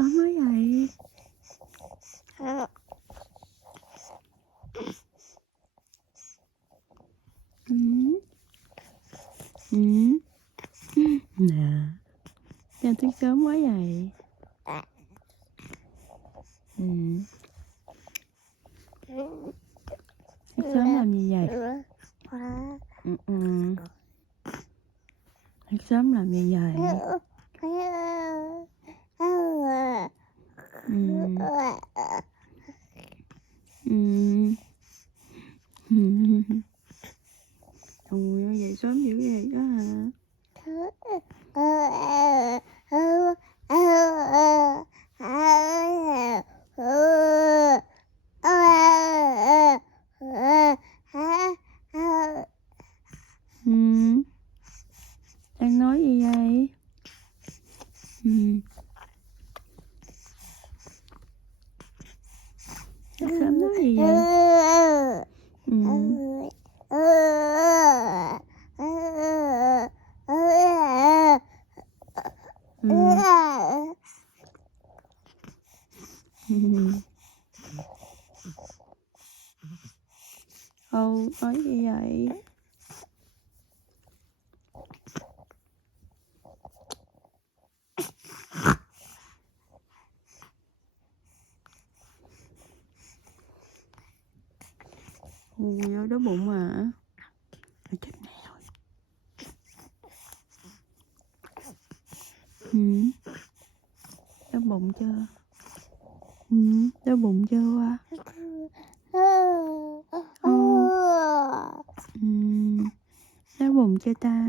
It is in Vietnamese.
sớm mới vậy. Nè, sao thức sớm quá vậy? Thức sớm làm gì vậy? Thức sớm làm gì vậy? Ôi, dậy sớm dữ vậy đó hả? Đang nói gì vậy? Sớm nói gì vậy? Nói gì vậy? Ôi, đói bụng à? Chết mẹ rồi. Đói bụng chưa? Đói bụng chưa qua? Đói bụng chưa ta?